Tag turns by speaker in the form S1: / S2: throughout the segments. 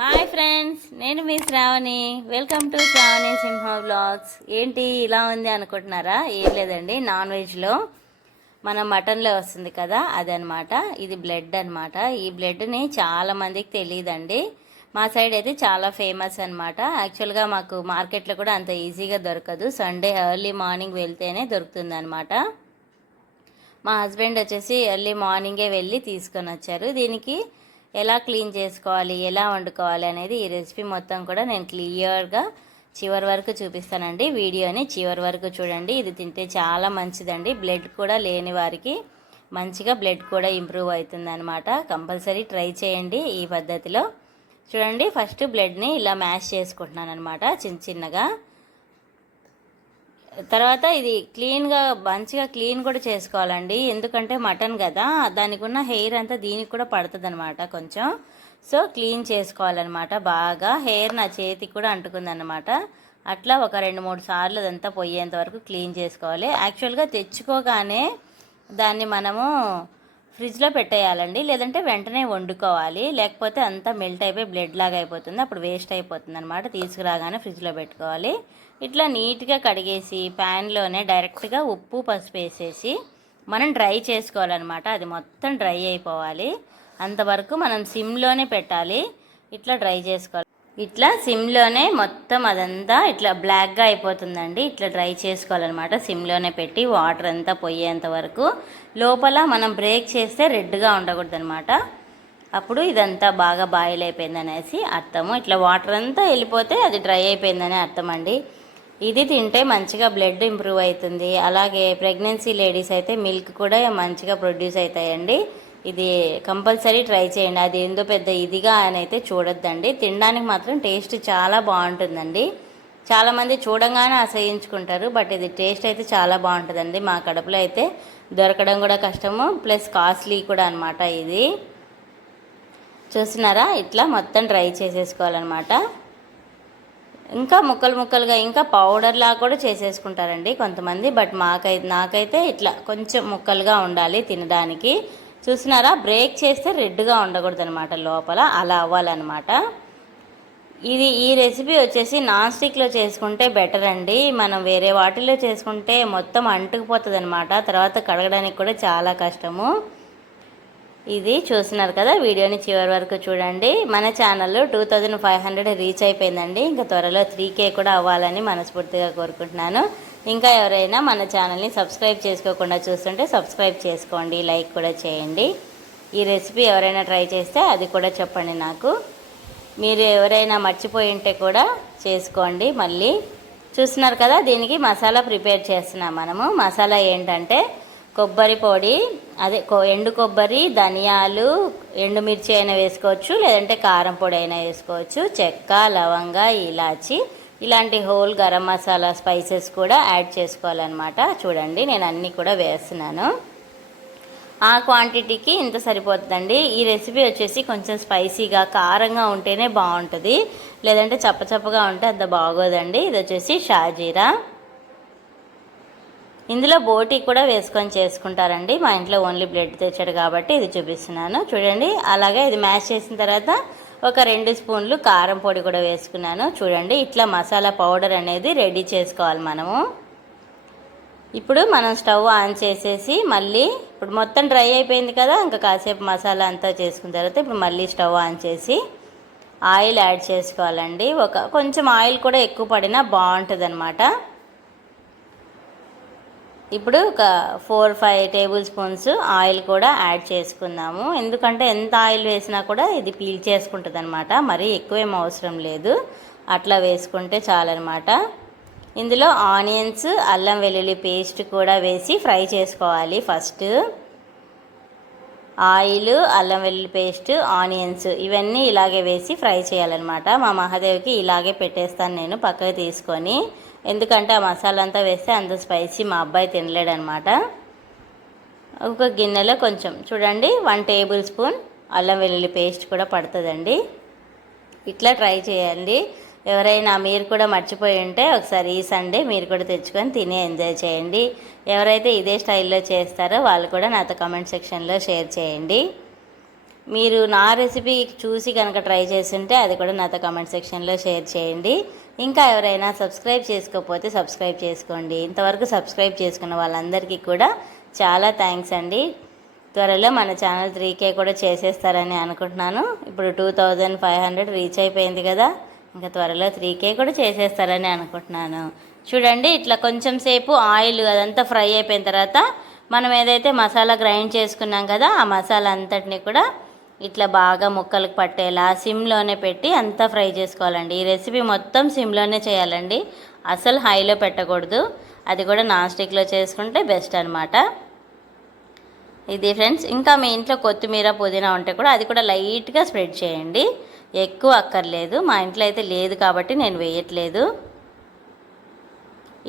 S1: Hi friends నేను మీ Shravani. Welcome to Shravani Simha blogs ఏంటి ఇలా ఉంది అనుకుంటున్నారా? ఏం లేదండి నాన్ వెజ్లో మన మటన్లో వస్తుంది కదా అదనమాట. ఇది బ్లడ్ అనమాట ఈ బ్లడ్ని చాలా మందికి తెలియదండి. మా సైడ్ అయితే చాలా ఫేమస్ అనమాట యాక్చువల్గా మాకు మార్కెట్లో కూడా అంత ఈజీగా దొరకదు. సండే ఎర్లీ మార్నింగ్ వెళ్తేనే దొరుకుతుంది అనమాట మా హస్బెండ్ వచ్చేసి ఎర్లీ మార్నింగే వెళ్ళి తీసుకొని వచ్చారు. దీనికి ఎలా క్లీన్ చేసుకోవాలి ఎలా వండుకోవాలి అనేది ఈ రెసిపీ మొత్తం కూడా నేను క్లియర్గా చివరి వరకు చూపిస్తానండి. వీడియోని చివరి వరకు చూడండి. ఇది తింటే చాలా మంచిదండి. బ్లడ్ కూడా లేని వారికి మంచిగా బ్లడ్ కూడా ఇంప్రూవ్ అవుతుందన్నమాట. కంపల్సరీ ట్రై చేయండి ఈ పద్ధతిలో. చూడండి ఫస్ట్ బ్లడ్ని ఇలా మ్యాష్ చేసుకుంటున్నాను అనమాట చిన్న చిన్నగా. తర్వాత ఇది క్లీన్గా మంచిగా క్లీన్ కూడా చేసుకోవాలండి. ఎందుకంటే మటన్ కదా దానికి ఉన్న హెయిర్ అంతా దీనికి కూడా పడుతుంది అనమాట కొంచెం. సో క్లీన్ చేసుకోవాలన్నమాట బాగా. హెయిర్ నా చేతికి కూడా అంటుకుందన్నమాట. అట్లా ఒక రెండు మూడు సార్లు అదంతా పోయేంత వరకు క్లీన్ చేసుకోవాలి. యాక్చువల్గా తెచ్చుకోగానే దాన్ని మనము ఫ్రిడ్జ్లో పెట్టేయాలండి. లేదంటే వెంటనే వండుకోవాలి. లేకపోతే అంతా మెల్ట్ అయిపోయి బ్లడ్ లాగా అయిపోతుంది. అప్పుడు వేస్ట్ అయిపోతుంది అనమాట తీసుకురాగానే ఫ్రిడ్జ్లో పెట్టుకోవాలి. ఇట్లా నీట్గా కడిగేసి ప్యాన్లోనే డైరెక్ట్గా ఉప్పు పసుపు వేసేసి మనం డ్రై చేసుకోవాలన్నమాట. అది మొత్తం డ్రై అయిపోవాలి. అంతవరకు మనం సిమ్లోనే పెట్టాలి. ఇట్లా డ్రై చేసుకోవాలి. ఇట్లా సిమ్లోనే మొత్తం అదంతా ఇట్లా బ్లాక్గా అయిపోతుందండి. ఇట్లా డ్రై చేసుకోవాలన్నమాట. సిమ్లోనే పెట్టి వాటర్ అంతా పోయేంత వరకు. లోపల మనం బ్రేక్ చేస్తే రెడ్గా ఉండకూడదనమాట అప్పుడు ఇదంతా బాగా బాయిల్ అయిపోయిందనేసి అర్థము. ఇట్లా వాటర్ అంతా వెళ్ళిపోతే అది డ్రై అయిపోయిందని అర్థం అండి ఇది తింటే మంచిగా బ్లడ్ ఇంప్రూవ్ అవుతుంది. అలాగే ప్రెగ్నెన్సీ లేడీస్ అయితే మిల్క్ కూడా మంచిగా ప్రొడ్యూస్ అవుతాయండి. ఇది కంపల్సరీ ట్రై చేయండి. అది ఏందో పెద్ద ఇదిగా అని అయితే చూడొద్దండి. తినడానికి మాత్రం టేస్ట్ చాలా బాగుంటుందండి. చాలామంది చూడంగానే అసహించుకుంటారు బట్ ఇది టేస్ట్ అయితే చాలా బాగుంటుందండి. మా కడుపులో అయితే దొరకడం కూడా కష్టము ప్లస్ కాస్ట్లీ కూడా అనమాట ఇది. చూస్తున్నారా? ఇట్లా మొత్తం డ్రై చేసేసుకోవాలన్నమాట. ఇంకా ముక్కలు ముక్కలుగా ఇంకా పౌడర్లా కూడా చేసేసుకుంటారండి కొంతమంది బట్ మాకైతే నాకైతే ఇట్లా కొంచెం ముక్కలుగా ఉండాలి తినడానికి. చూసినారా? బ్రేక్ చేస్తే రెడ్గా ఉండకూడదు అనమాట లోపల. అలా అవ్వాలన్నమాట. ఇది ఈ రెసిపీ వచ్చేసి నాన్ స్టిక్లో చేసుకుంటే బెటర్ అండి. మనం వేరే వాటిలో చేసుకుంటే మొత్తం అంటుకుపోతుంది అనమాట తర్వాత కడగడానికి కూడా చాలా కష్టము. ఇది చూస్తున్నారు కదా? వీడియోని చివరి వరకు చూడండి. మన ఛానల్లో two thousand five hundred reach అయిపోయిందండి. ఇంకా త్వరలో త్రీ కే కూడా అవ్వాలని మనస్ఫూర్తిగా కోరుకుంటున్నాను. ఇంకా ఎవరైనా మన ఛానల్ని సబ్స్క్రైబ్ చేసుకోకుండా చూస్తుంటే సబ్స్క్రైబ్ చేసుకోండి లైక్ కూడా చేయండి. ఈ రెసిపీ ఎవరైనా ట్రై చేస్తే అది కూడా చెప్పండి నాకు. మీరు ఎవరైనా మర్చిపోయి ఉంటే కూడా చేసుకోండి. మళ్ళీ చూస్తున్నారు కదా దీనికి మసాలా ప్రిపేర్ చేస్తున్నాం మనము. మసాలా ఏంటంటే కొబ్బరి పొడి అదే కొ ఎండు కొబ్బరి ధనియాలు ఎండుమిర్చి అయినా వేసుకోవచ్చు లేదంటే కారం పొడి అయినా వేసుకోవచ్చు చెక్క లవంగ ఇలాచి ఇలాంటి హోల్ గరం మసాలా స్పైసెస్ కూడా యాడ్ చేసుకోవాలన్నమాట. చూడండి నేను అన్నీ కూడా వేస్తున్నాను. ఆ క్వాంటిటీకి ఇంత సరిపోతుందండి. ఈ రెసిపీ వచ్చేసి కొంచెం స్పైసీగా కారంగా ఉంటేనే బాగుంటుంది. లేదంటే చప్పచప్పగా ఉంటే అంత బాగోదండి. ఇది వచ్చేసి షాజీరా. ఇందులో బోటీ కూడా వేసుకొని చేసుకుంటారండి. మా ఇంట్లో ఓన్లీ బ్లడ్ తెచ్చాడు కాబట్టి ఇది చూపిస్తున్నాను. చూడండి అలాగే ఇది మ్యాష్ చేసిన తర్వాత ఒక రెండు స్పూన్లు కారం పొడి కూడా వేసుకున్నాను. చూడండి ఇట్లా మసాలా పౌడర్ అనేది రెడీ చేసుకోవాలి మనము. ఇప్పుడు మనం స్టవ్ ఆన్ చేసేసి మళ్ళీ ఇప్పుడు మొత్తం డ్రై అయిపోయింది కదా ఇంకా కాసేపు మసాలా అంతా చేసుకున్న తర్వాత ఇప్పుడు మళ్ళీ స్టవ్ ఆన్ చేసి ఆయిల్ యాడ్ చేసుకోవాలండి. ఒక కొంచెం ఆయిల్ కూడా ఎక్కువ పడినా బాగుంటుంది అనమాట ఇప్పుడు ఒక four five tablespoons oil కూడా యాడ్ చేసుకుందాము. ఎందుకంటే ఎంత ఆయిల్ వేసినా కూడా ఇది పీల్ చేసుకుంటుంది అనమాట మరీ ఎక్కువేం అవసరం లేదు. అట్లా వేసుకుంటే చాలన్నమాట. ఇందులో ఆనియన్స్ అల్లం వెల్లుల్లి పేస్ట్ కూడా వేసి ఫ్రై చేసుకోవాలి ఫస్ట్. ఆయిల్ అల్లం వెల్లుల్లి పేస్ట్ ఆనియన్స్ ఇవన్నీ ఇలాగే వేసి ఫ్రై చేయాలన్నమాట. మా మహాదేవ్కి ఇలాగే పెట్టేస్తాను నేను పక్కకి తీసుకొని. ఎందుకంటే ఆ మసాలా అంతా వేస్తే అంత స్పైసీ మా అబ్బాయి తినలేడనమాట. ఒక గిన్నెలో కొంచెం చూడండి వన్ టేబుల్ స్పూన్ అల్లం వెల్లుల్లి పేస్ట్ కూడా పడుతుందండి. ఇట్లా ట్రై చేయండి. ఎవరైనా మీరు కూడా మర్చిపోయి ఉంటే ఒకసారి ఈ సండే మీరు కూడా తెచ్చుకొని తిని ఎంజాయ్ చేయండి. ఎవరైతే ఇదే స్టైల్లో చేస్తారో వాళ్ళు కూడా నాతో కమెంట్ సెక్షన్లో షేర్ చేయండి. మీరు నా రెసిపీ చూసి కనుక ట్రై చేస్తుంటే అది కూడా నాతో కమెంట్ సెక్షన్లో షేర్ చేయండి. ఇంకా ఎవరైనా సబ్స్క్రైబ్ చేసుకోకపోతే సబ్స్క్రైబ్ చేసుకోండి. ఇంతవరకు సబ్స్క్రైబ్ చేసుకున్న వాళ్ళందరికీ కూడా చాలా థ్యాంక్స్ అండి. త్వరలో మన ఛానల్ త్రీ కే కూడా చేసేస్తారని అనుకుంటున్నాను. ఇప్పుడు two thousand five hundred reach అయిపోయింది కదా. ఇంకా త్వరలో త్రీ కే కూడా చేసేస్తారని అనుకుంటున్నాను. చూడండి ఇట్లా కొంచెం సేపు ఆయిల్ అదంతా ఫ్రై అయిపోయిన తర్వాత మనం ఏదైతే మసాలా గ్రైండ్ చేసుకున్నాం కదా ఆ మసాలా అంతటిని కూడా ఇట్లా బాగా ముక్కలకు పట్టేలా సిమ్లోనే పెట్టి అంతా ఫ్రై చేసుకోవాలండి. ఈ రెసిపీ మొత్తం సిమ్లోనే చేయాలండి. అసలు హైలో పెట్టకూడదు. అది కూడా నాన్ స్టిక్లో చేసుకుంటే బెస్ట్ అనమాట ఇది ఫ్రెండ్స్ ఇంకా మీ ఇంట్లో కొత్తిమీర పుదీనా ఉంటే కూడా అది కూడా లైట్గా స్ప్రెడ్ చేయండి. ఎక్కువ అక్కర్లేదు. మా ఇంట్లో అయితే లేదు కాబట్టి నేను వేయట్లేదు.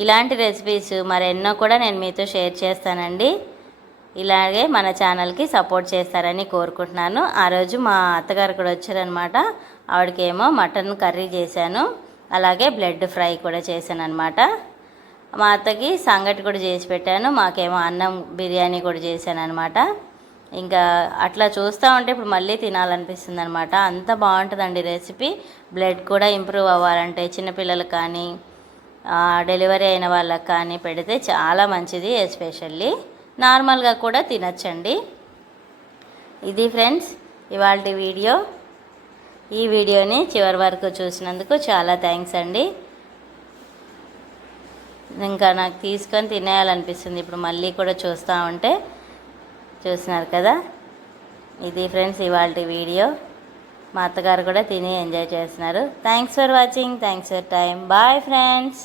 S1: ఇలాంటి రెసిపీస్ మరెన్నో కూడా నేను మీతో షేర్ చేస్తానండి. ఇలాగే మన ఛానల్కి సపోర్ట్ చేస్తారని కోరుకుంటున్నాను. ఆ రోజు మా అత్తగారు కూడా వచ్చారనమాట ఆవిడకేమో మటన్ కర్రీ చేశాను. అలాగే బ్లడ్ ఫ్రై కూడా చేశాను అనమాట మా అత్తకి సంగటి కూడా చేసి పెట్టాను. మాకేమో అన్నం బిర్యానీ కూడా చేశాను అనమాట ఇంకా అట్లా చూస్తూ ఉంటే ఇప్పుడు మళ్ళీ తినాలనిపిస్తుంది అనమాట అంత బాగుంటుందండి రెసిపీ. బ్లడ్ కూడా ఇంప్రూవ్ అవ్వాలంటే చిన్నపిల్లలకు కానీ డెలివరీ అయిన వాళ్ళకి కానీ పెడితే చాలా మంచిది ఎస్పెషల్లీ. నార్మల్గా కూడా తినచ్చండి. ఇది ఫ్రెండ్స్ ఇవాళ వీడియో. ఈ వీడియోని చివరి వరకు చూసినందుకు చాలా థ్యాంక్స్ అండి. ఇంకా నాకు తీసుకొని తినేయాలనిపిస్తుంది. ఇప్పుడు మళ్ళీ కూడా చూస్తూ ఉంటే చూసినారు కదా. ఇది ఫ్రెండ్స్ ఇవాళ వీడియో. మా అత్తగారు కూడా తిని ఎంజాయ్ చేస్తున్నారు. Thanks for watching. Thanks for time. Bye friends.